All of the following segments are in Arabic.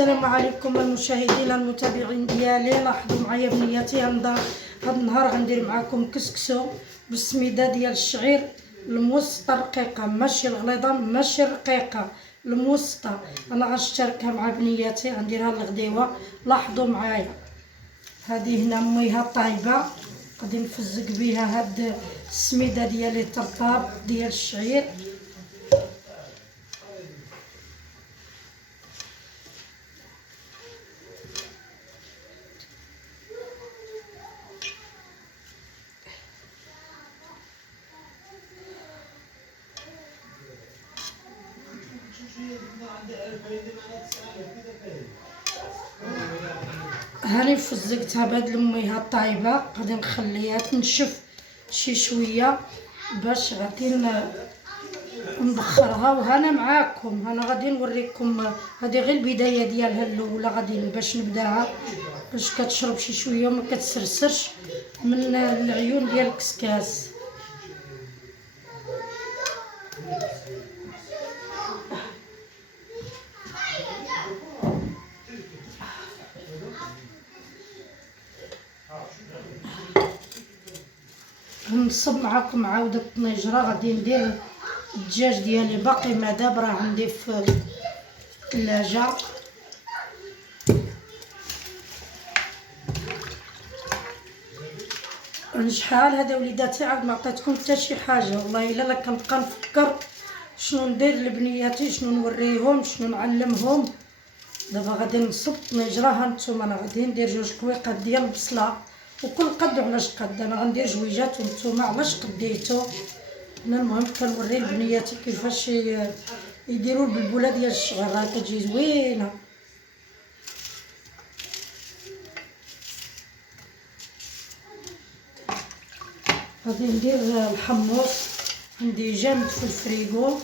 السلام عليكم المشاهدين المتابعين ديالي. لاحظوا معايا بنياتي هاد النهار غندير معكم كسكسو بالسميده ديال الشعير الموسطه الرقيقه، ماشي الغليظه ماشي الرقيقه، الموسطه. انا غنشتركها مع بنياتي غنديرها للغديوه. لاحظوا معايا هذه هنا ميها طايبه، غادي نفزق بها هاد السميده ديالي طرطاب ديال الشعير. هاني فزقتها بهاد الميها الطايبه، غادي نخليها تنشف شي شويه باش غادي نبخرها. وهنا معاكم انا غادي نوريكم هذه غير البدايه ديالها الاولى، غادي باش نبداها باش كتشرب شي شويه وما كتسرسرش من العيون ديال الكسكاس. نصب معكم عاوده الطنيجره. غادي ندير الدجاج ديالي باقي ما داب، راه عندي في الثلاجه. شحال هذا وليداتي عاد ما عطيتكم حتى شي حاجه والله الا كنبقى نفكر شنو ندير لبنياتي، شنو نوريهم، شنو نعلمهم. دابا غادي نصب الطنيجره. ها نتوما انا غادي ندير 2 كويقات ديال البصله، وكل قد علاش قد. انا غندير جويجات ونتوما علاش قديتو. انا المهم كنوري لبنياتي كيفاش يديروا البلبوله ديال الشغل، راه كتجي زوينه. غادي ندير الحمص عندي جامد في الفريغو.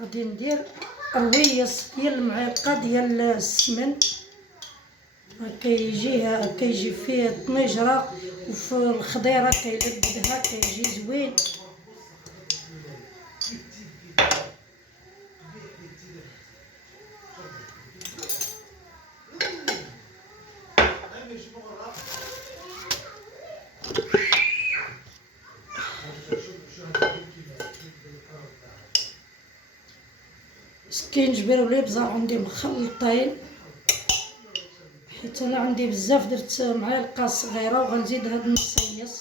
غادي ندير رويص ديال المعلقه ديال السمن، كيجي فيه الطنيجره وفي الخضيره كيلبدها كيجي زوين. سكينجبير والابزار عندي مخلطين، حيت انا عندي بزاف. درت معلقه صغيره وغنزيد هاد النصيص.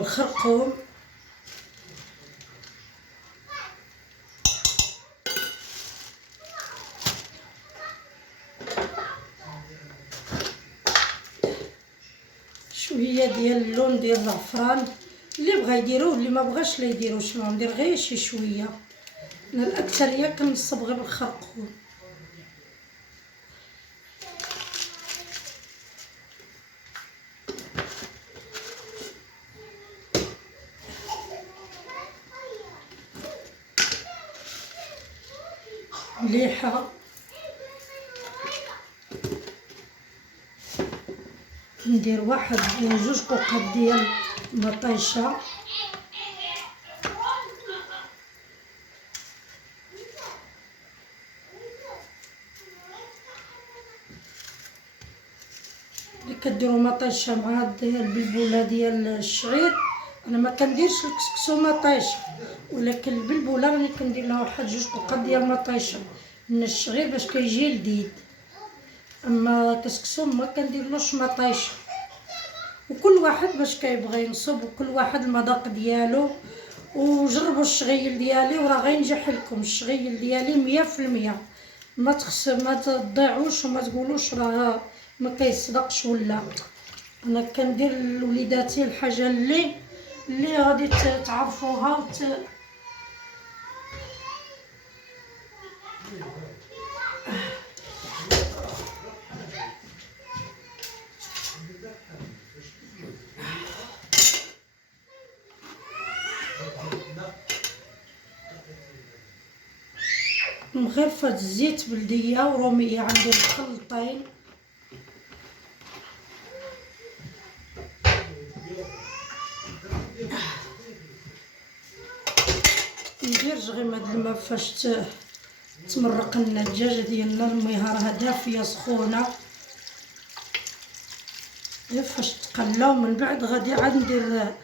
الخرقوم شويه ديال اللون ديال الزعفران، اللي بغى يديروه اللي ما بغاش لا يديروش. ما ندير غير شي شويه. انا الاكثريه كنصب غير بالخرقوم. مليحه. ندير 1 أو 2 كوقات ديال المطيشه. اللي كديروا مطيشه مع هاد البلبوله ديال الشعير. انا ما كنديرش الكسكسو مطيشه، ولكن البلبوله راني كندير لها 1 أو 2 كوقات ديال مطيشه من الشعير باش كيجي لذيذ. اما كسكسو ما كنديرلوش مطيشه، وكل واحد باش كيبغي ينصب وكل واحد المذاق ديالو. وجربوا الشغيل ديالي وراه غينجح لكم الشغيل ديالي 100%. ما تضيعوش وما تقولوش راه ما كيصدقش ولا. انا كندير لوليداتي الحاجه اللي غادي تعرفوها مغرفه الزيت بلديه وروميه عندي مخلطين. ندير جغيم هاد الماء فاش تمرق لنا الدجاجه ديالنا. الميها راه دافيه سخونه غير فاش تقلى، ومن بعد غادي عاد ندير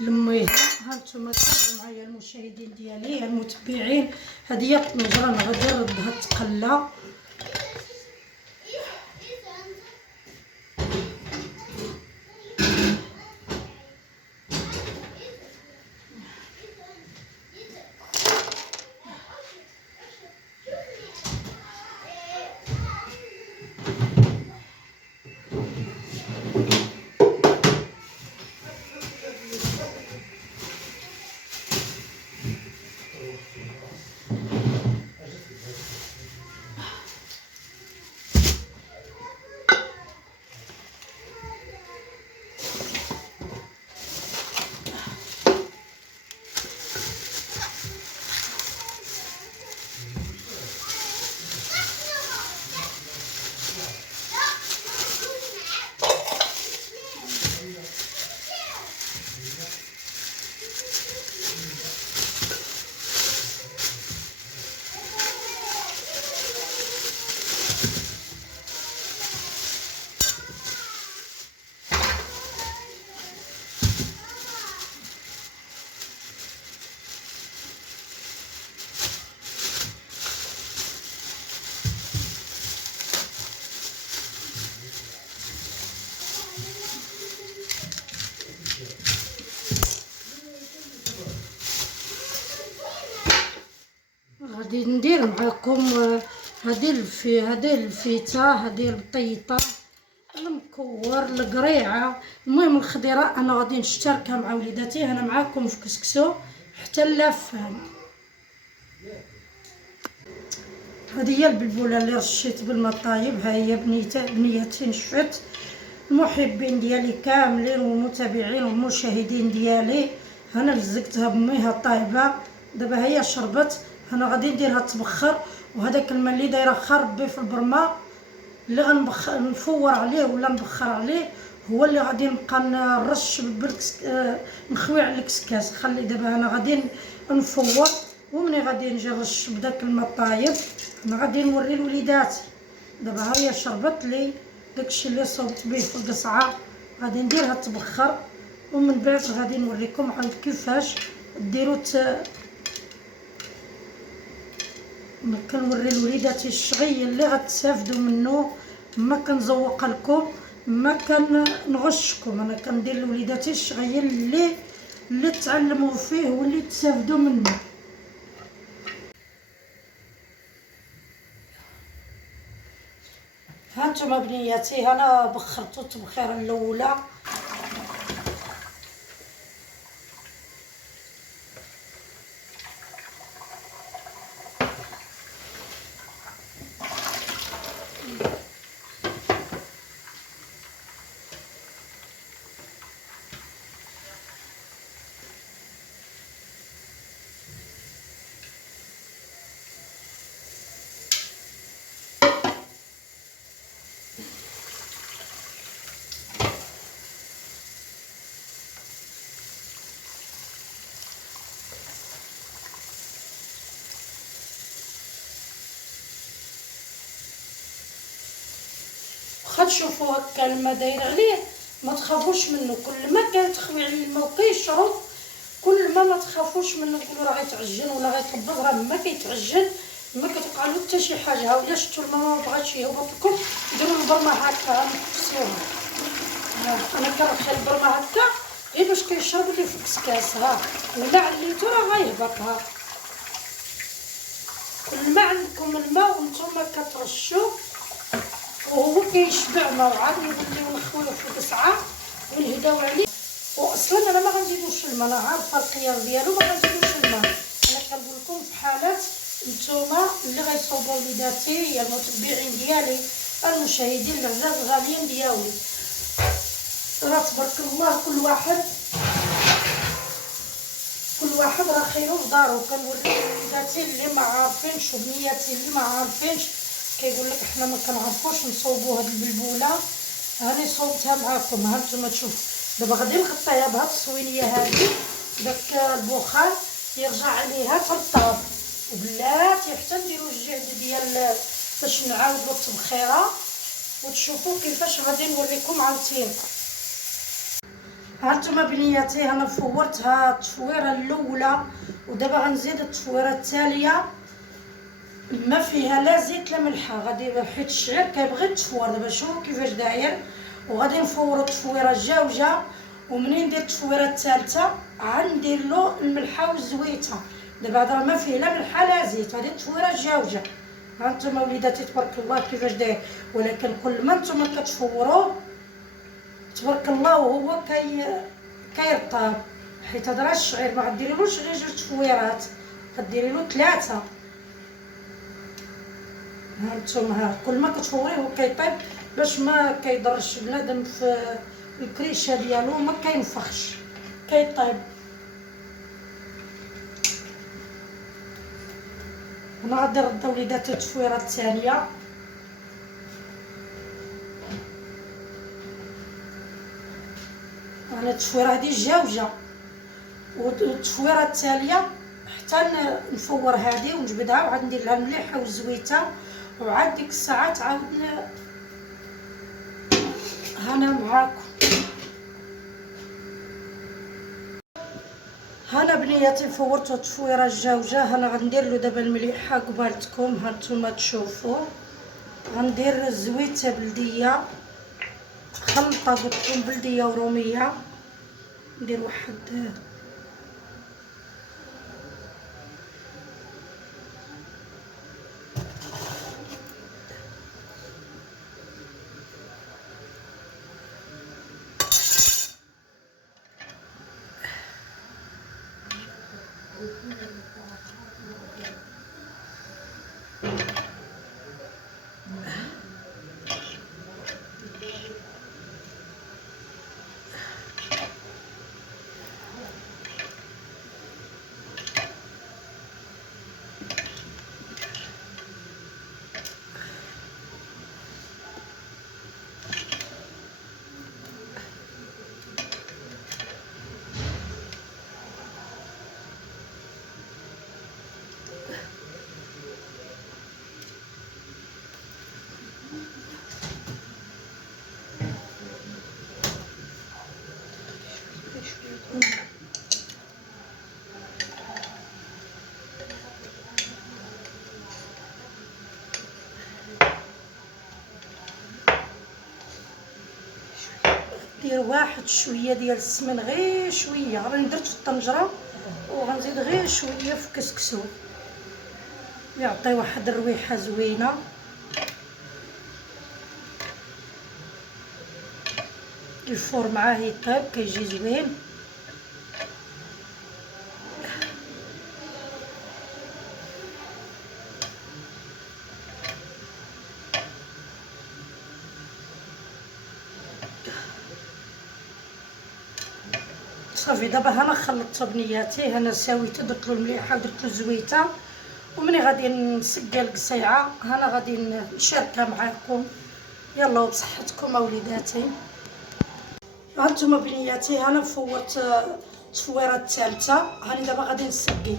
الميها. هانتوما تابعوا معايا المشاهدين ديالي المتبعين، هذه هي الطنجره غادي نردها تقلى. غادي ندير معكم هذه الفيته، هذه البطيطه، المكور، القريعه، المهم الخضيره. انا غادي نشتركها مع وليداتي. انا معاكم في كسكسو حتى اللافان. هذه هي البلبوله اللي رشيت بالماء طايب. ها هي بنيتي نشفت. المحبين ديالي كاملين والمتابعين والمشاهدين ديالي، انا لزقتها بميها طايبه. دابا هي شربت. انا غادي نديرها تبخر، وهذاك الماء اللي دايره خربي في البرمه اللي نفور عليه ولا نبخر عليه هو اللي غادي نبقى نرش نخوي على الكسكاس. خلي دابا انا غادي نفور، ومني غادي نجي نرش بداك الماء طايب انا غادي نوري لوليداتي. دابا ها هي شربت لي داكشي اللي صوبت به في القصعه. غادي نديرها تبخر، ومن بعد غادي نوريكم عاد كيفاش ديروا ما كنوري لوليداتي الشغي اللي غتستافدوا منه. ما كنزوق لكم، ما كنغشكم. انا كندير لوليداتي الشغي اللي تعلموا فيه واللي تستافدوا منه. هانتوما بنياتي انا بخرتو التبخيره الاولى. واخا تشوفوا هكا الماء داير عليه ما تخافوش منه. كل ما كتخوي عليه الماء وكيشرب كل ما تخافوش منه. تقولوا راه غيتعجن ولا غيطبق، راه ما كيتعجن ما كتوقع له حتى شي حاجه. ها ولا شفتوا الماء ما بغاتش يهبط لكم، ديروا البرمه هكا نفكسوها. انا كنرخي البرمه هكا غير باش كيشرب اللي في الكسكاس. ها الماء عليتو راه غيهبط. ها الماء عندكم الماء وانتم كترشوا وهو كيشبع ماء، وعاد نوليو نخويو في القصعه ونهداو عليه. واصلا انا ما غنزيدوش الماء، انا عارفه القياس ديالو ما غنزيدوش الماء. انا كنقول لكم في حالات نتوما اللي غيصوبوا وليداتي هي المتبعين ديالي المشاهدين العزاز الغاليين ديالي، راه تبارك الله كل واحد راه خيرو في دارو. كنوري وليداتي اللي ما عارفينش وبنياتي اللي ما عارفينش كيقول لك حنا ما كنعرفوش نصوبوا هاد البلبوله. هاني صوبتها معاكم. ها نتوما تشوف دابا غادي نغطيها بهاد الصوينيه هادي، داك البخار يرجع عليها في الطاب. وبلاتي حتى نديرو الجهد ديال باش نعاودو التبخيره وتشوفوا كيفاش غادي نوريكم عاوتاني. ها نتوما بنياتي انا فورتها التفويره الاولى ودابا غنزيد التفويره الثانيه. ما فيها لا زيت لا ملحه، غادي حيت الشعير كيبغي التفوير. دابا شوفوا كيفاش داير. وغادي نفورو التفويره الجاوجه، ومنين ندير التفويره الثالثه غندير له الملحه والزويته. دابا هذا ما فيه لا ملحه لا زيت، هذه التفويره الجاوجه. ها نتوما وليداتي تبارك الله كيفاش داير. ولكن كل ما نتوما كتفوروه تبارك الله وهو كيرطاب، حيت هذا راه الشعير ما غديريلوش غير 2 تفويرات، غديريلو 3. ها نتوما ها كل ما كتفوريه هو كيطيب باش ما كيضرش بنادم في الكريشه ديالو، ما كينفخش كيطيب. انا غادي نرد وليداتي التفويره الثانيه. انا التفويره هذه جاوجه والتفويره التاليه حتى نفور هذه ونجبدها وعاد ندير لها المليحه والزويته، وعاد ديك الساعه تعاود هنا معاكم. هنا بنياتي فورت التفويره الجاوجه. هنا غندير له دابا المليحه قبالتكم. ها نتوما تشوفوا غندير الزويته بلديه خلطه قلت لكم بلديه وروميه. ندير واحد ندير واحد شويه ديال السمن، غير شويه. راني درت في الطنجره وغنزيد غير شويه في كسكسو يعطي واحد الرويحه زوينه. الفور معاه يطيب كيجي زوين. صافي دابا هنا خلطت بنياتي. هنا ساويته درت له المليحه ودرت له الزويته، ومني غادي نسقى القصيعه هنا غادي نشاركها معاكم. يلا وبصحتكم اوليداتي. هانتوما بنياتي هنا فورت التفويره الثالثه. هاني دابا غادي نسقي.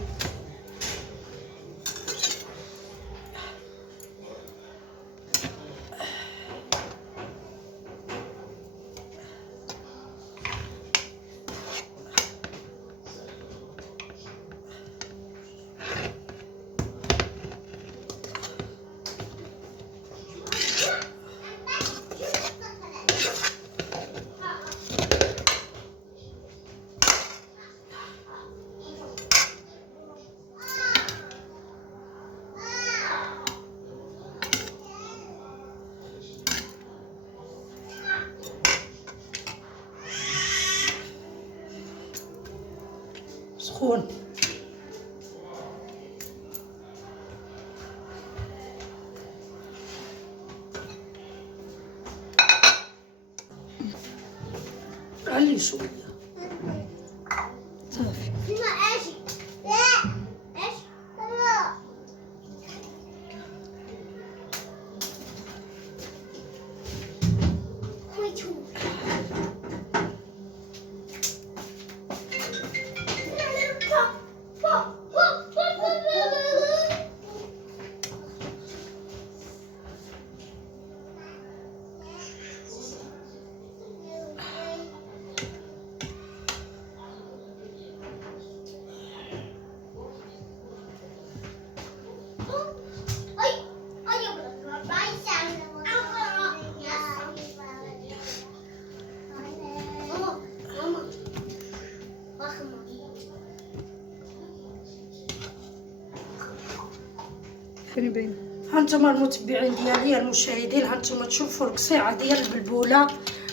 سخون. علي شويه صافي. هانتوما المتبعين ديالي المشاهدين، هانتوما تشوفوا القصيعه ديال البلبوله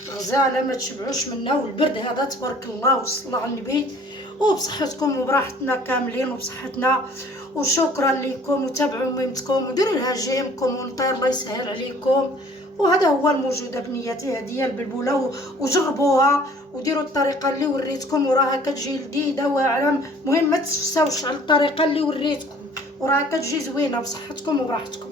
غزاله ما تشبعوش منها، والبرد هذا تبارك الله وصلى على النبي، وبصحتكم وبراحتنا كاملين وبصحتنا. وشكرا لكم، وتابعوا ميمتكم وديروا لها جيم كومونتير الله يسهل عليكم. وهذا هو الموجوده بنيتي هذه البلبوله، وجربوها وديروا الطريقه اللي وريتكم، وراها كتجي لذيذه واعره. المهم ما تنساوش على الطريقه اللي وريتكم، وراها كتجي زوينه بصحتكم وبراحتكم.